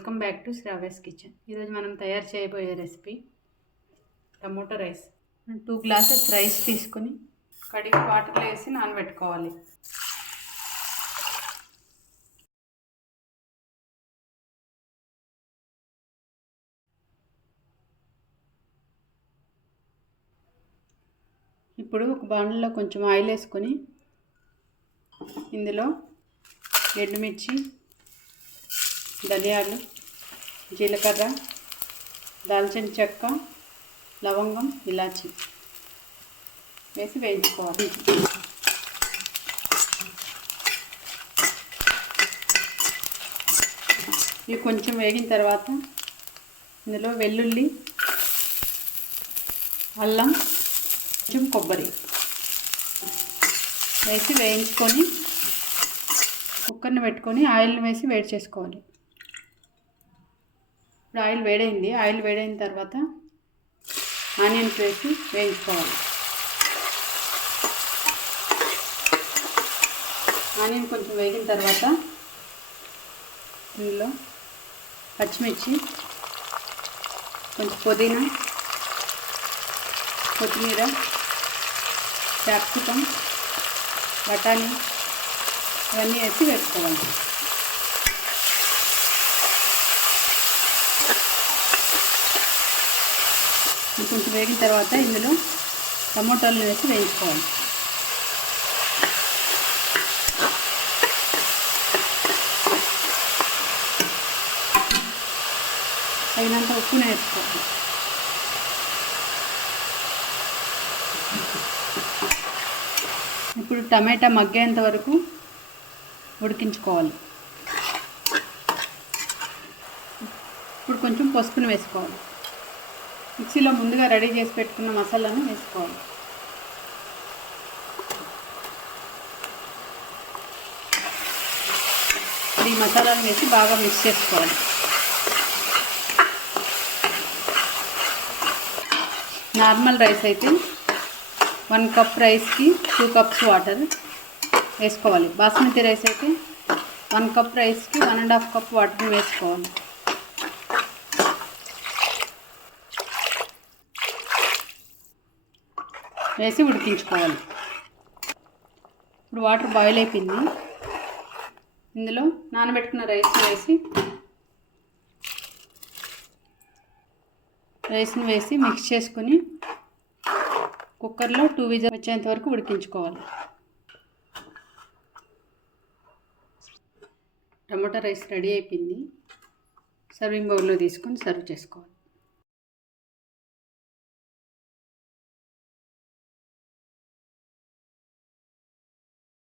Welcome back to Sravya's kitchen. ఈరోజు మనం తయారు చేయబోయే recipe tomato rice. 2 glasses rice తీసుకొని కడిగి వాటర్లో వేసి నానబెట్టుకోవాలి. ఇప్పుడు ఒక బాండల్లో కొంచెం ఆయిల్ వేసుకొని ఇందులో ఎండుమిర్చి, ధనియాలు, జీలకర్ర, దాల్చిన చెక్క, లవంగం, ఇలాచి వేసి వేయించుకోవాలి. ఇవి కొంచెం వేగిన తర్వాత ఇందులో వెల్లుల్లి, అల్లం, కొంచెం కొబ్బరి వేసి వేయించుకొని కుక్కర్ని పెట్టుకొని ఆయిల్ని వేసి వేడి చేసుకోవాలి. ఇప్పుడు ఆయిల్ వేడైన తర్వాత ఆనియన్స్ వేసి వేయించుకోవాలి. ఆనియన్ కొంచెం వేగిన తర్వాత ఇందులో పచ్చిమిర్చి, కొంచెం పుదీనా, కొత్తిమీర, క్యాప్సికం, బఠానీ ఇవన్నీ వేసి వేసుకోవాలి. కొంచెం వేగిన తర్వాత ఇందులో టమోటాలను వేసి వేయించుకోవాలి. తగినంత ఉప్పుని వేసుకోవాలి. ఇప్పుడు టమాటా మగ్గేంత వరకు ఉడికించుకోవాలి. ఇప్పుడు కొంచెం పసుపుని వేసుకోవాలి. మిక్సీలో ముందుగా రెడీ చేసి పెట్టుకున్న మసాలాను వేసుకోవాలి. ఈ మసాలాను వేసి బాగా మిక్స్ చేసుకోవాలి. నార్మల్ రైస్ అయితే 1 కప్ రైస్కి 2 కప్స్ వాటర్ వేసుకోవాలి. బాస్మతి రైస్ అయితే 1 కప్ రైస్కి 1.5 కప్ వాటర్ని వేసుకోవాలి. వేసి ఉడికించుకోవాలి. ఇప్పుడు వాటర్ బాయిల్ అయిపోయింది. ఇందులో నానబెట్టుకున్న రైస్ని వేసి మిక్స్ చేసుకొని కుక్కర్లో 2 విజిల్స్ వచ్చేంత వరకు ఉడికించుకోవాలి. టమాటా రైస్ రెడీ అయిపోయింది. సర్వింగ్ బౌల్లో తీసుకొని సర్వ్ చేసుకోవాలి.